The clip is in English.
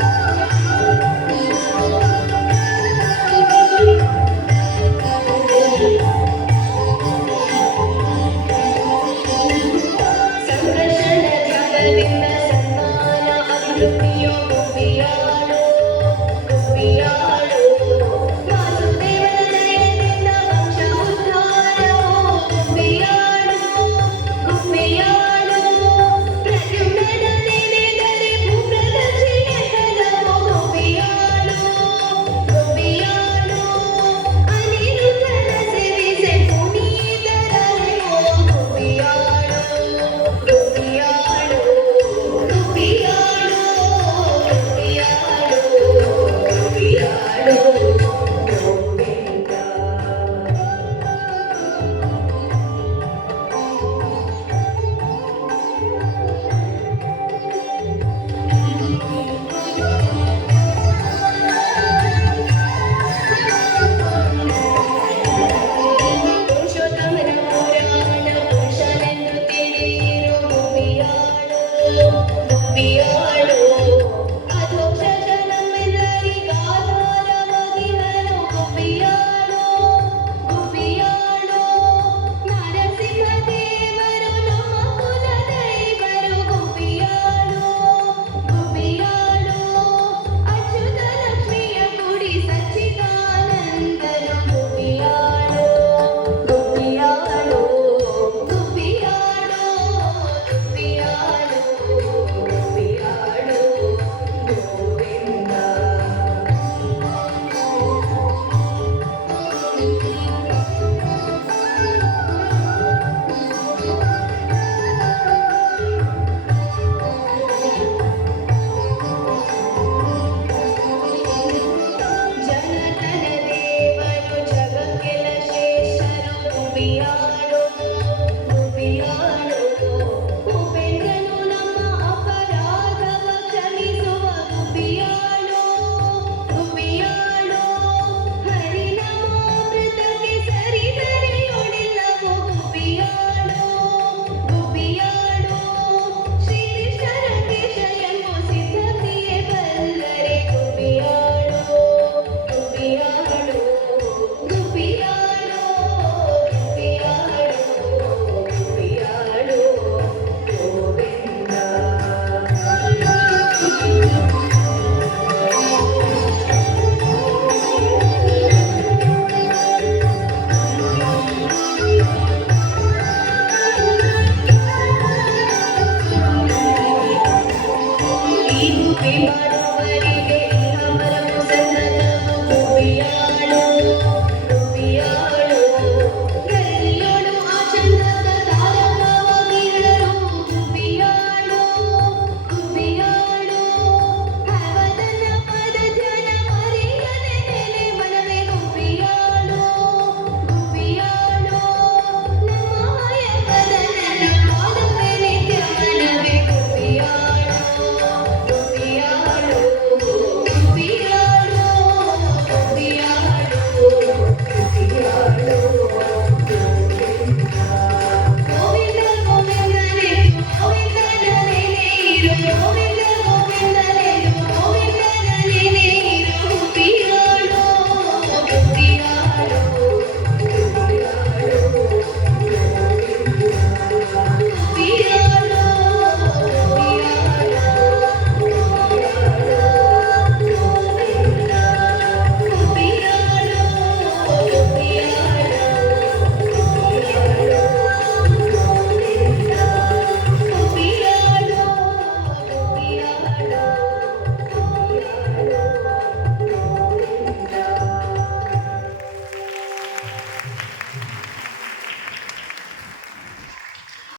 Thank paint